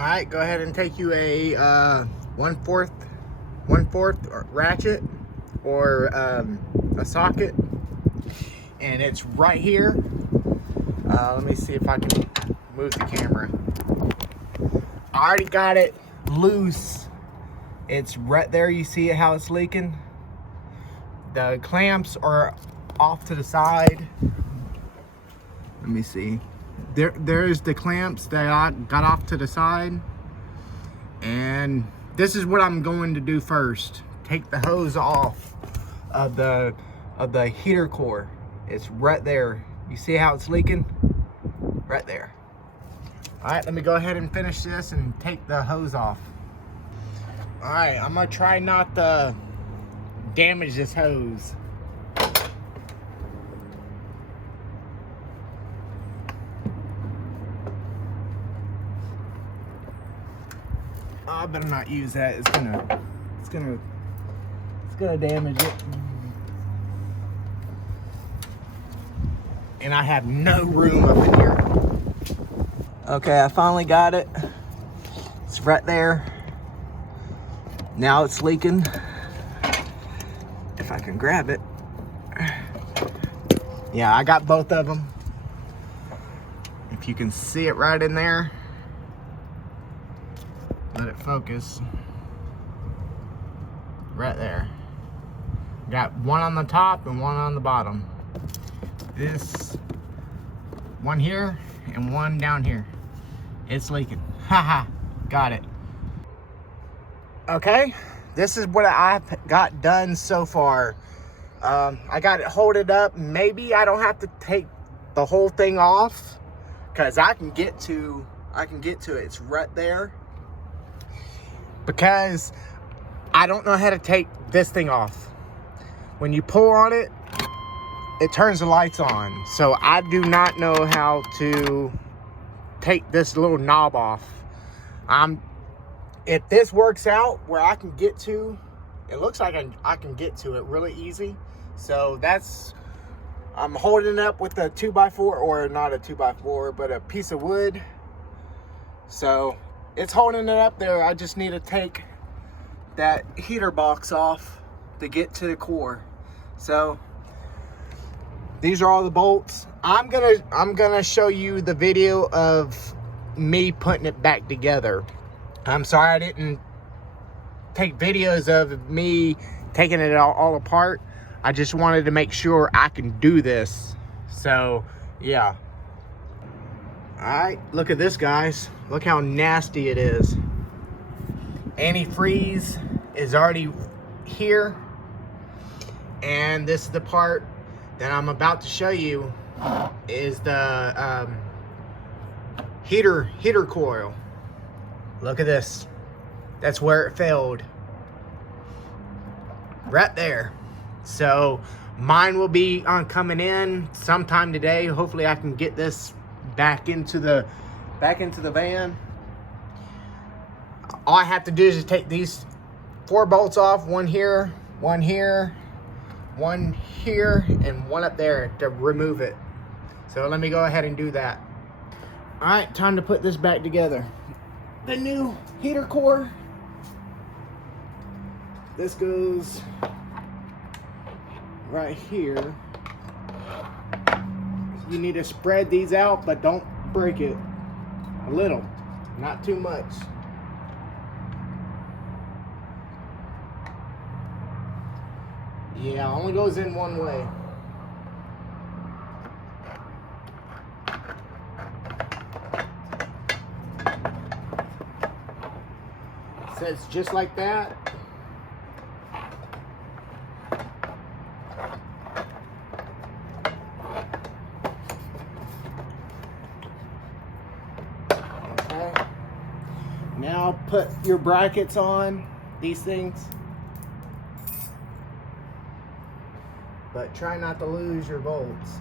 All right, go ahead and take you a 1/4 ratchet or a socket, and it's right here. Let me see if I can move the camera. I already got it loose. It's right there. You see how it's leaking? The clamps are off to the side. Let me see. There's the clamps that I got off to the side. And this is what I'm going to do first. Take the hose off of the heater core. It's right there. You see how it's leaking? Right there. All right, let me go ahead and finish this and take the hose off. All right, I'm gonna try not to damage this hose. I better not use that. It's gonna damage it. And I have no room up in here. Okay, I finally got it. It's right there. Now it's leaking. If I can grab it. Yeah, I got both of them. If you can see it right in there. Let it focus. Right there. Got one on the top and one on the bottom. This one here and one down here. It's leaking. Haha, got it. Okay, this is what I've got done so far. I got it holded up. Maybe I don't have to take the whole thing off, because I can get to it. It's right there. Because I don't know how to take this thing off. When you pull on it, it turns the lights on. So I do not know how to take this little knob off. If this works out where I can get to, it looks like I can get to it really easy. So I'm holding it up with a 2x4, or not a 2x4, but a piece of wood. So it's holding it up there. I just need to take that heater box off to get to the core. So these are all the bolts. I'm gonna show you the video of me putting it back together. I'm sorry I didn't take videos of me taking it all apart. I just wanted to make sure I can do this. So yeah. All right, look at this, guys. Look how nasty it is. Antifreeze is already here. And this is the part that I'm about to show you, is the heater coil. Look at this. That's where it failed. Right there. So mine will be coming in sometime today. Hopefully I can get this back into the van. All I have to do is just take these 4 bolts off. One here, one here, one here, and one up there to remove it. So let me go ahead and do that. All right, time to put this back together. The new heater core. This goes right here. You need to spread these out, but don't break it. A little, not too much. Yeah, only goes in one way. So it's just like that. Okay. Now put your brackets on these things. But try not to lose your bolts.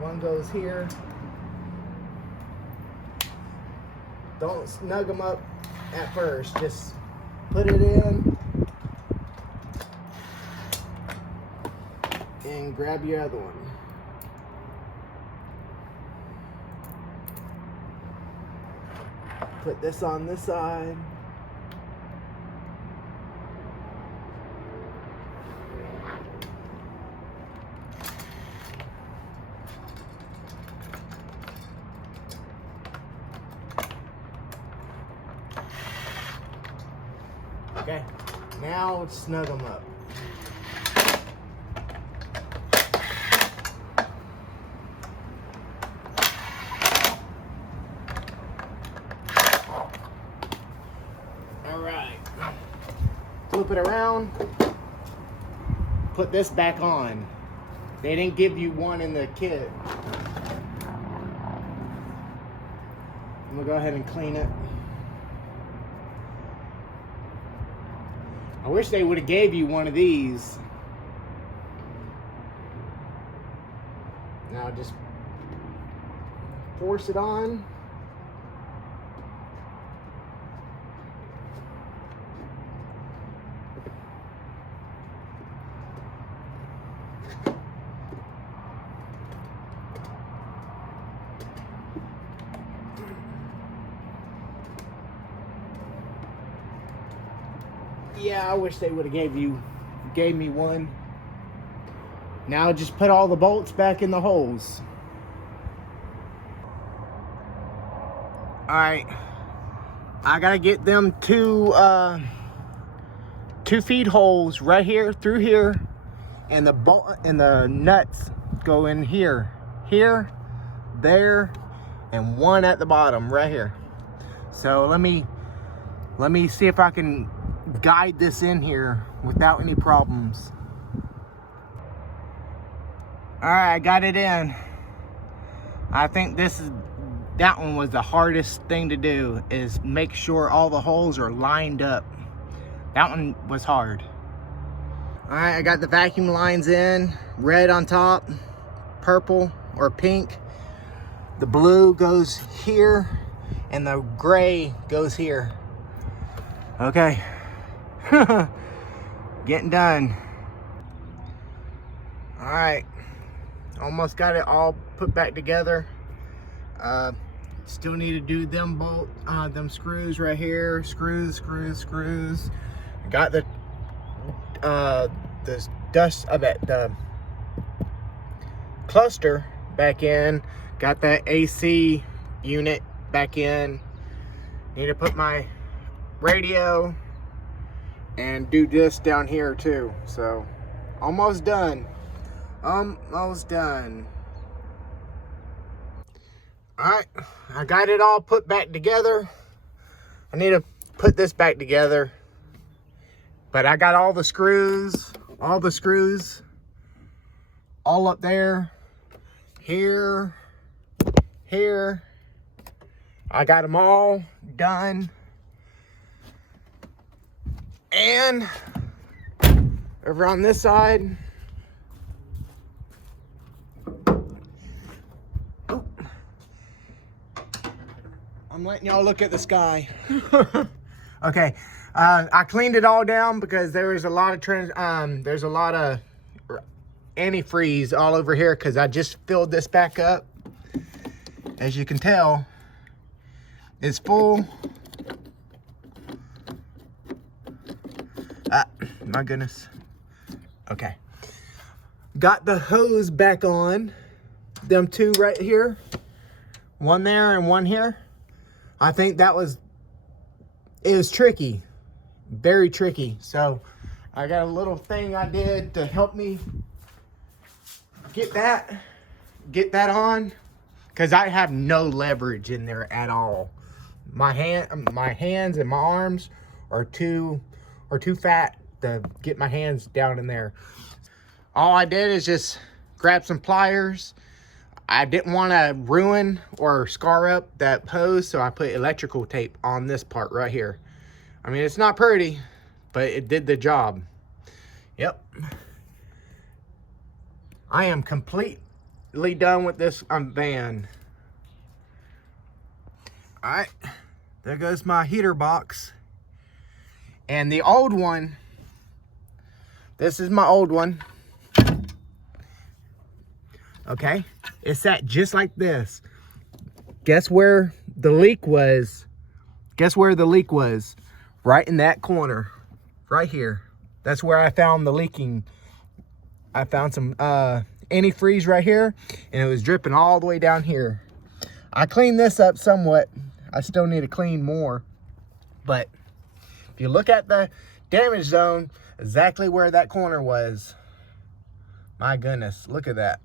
One goes here. Don't snug them up at first. Just put it in and grab your other one. Put this on this side. Okay, now let's snug them up. All right, flip it around, put this back on. They didn't give you one in the kit. I'm gonna go ahead and clean it. I wish they would have gave you one of these. Now just force it on. Yeah, I wish they would have gave me one. Now just put all the bolts back in the holes. All right, I gotta get them two feed holes right here through here, and the bolt and the nuts go in here, there, and one at the bottom right here. So let me see if I can guide this in here without any problems. All right, I got it in. I think that one was the hardest thing to do, is make sure all the holes are lined up. That one was hard. All right, I got the vacuum lines in, red on top, purple or pink. The blue goes here and the gray goes here. Okay. Getting done. All right, almost got it all put back together. Still need to do them screws right here. Screws. Got the dust of the cluster back in. Got that AC unit back in. Need to put my radio and do this down here too. So almost done. Almost done. All right, I got it all put back together. I need to put this back together, but I got all the screws all up there, here. I got them all done. And over on this side, I'm letting y'all look at the sky. Okay, I cleaned it all down because there was a lot of there's a lot of antifreeze all over here because I just filled this back up. As you can tell, it's full. My goodness. Okay. Got the hose back on. Them two right here. One there and one here. I think it was tricky. Very tricky. So I got a little thing I did to help me get that on. Because I have no leverage in there at all. My hands and my arms are too fat to get my hands down in there. All I did is just grab some pliers. I didn't want to ruin or scar up that hose, so I put electrical tape on this part right here. I mean, it's not pretty, but it did the job. Yep. I am completely done with this van. All right, there goes my heater box. And the old one, this is my old one. Okay, it sat just like this. Guess where the leak was Guess where the leak was? Right in that corner. Right here. That's where I found the leaking. I found some antifreeze right here, and it was dripping all the way down here. I cleaned this up somewhat. I still need to clean more. But if you look at the damage zone, exactly where that corner was, my goodness, look at that.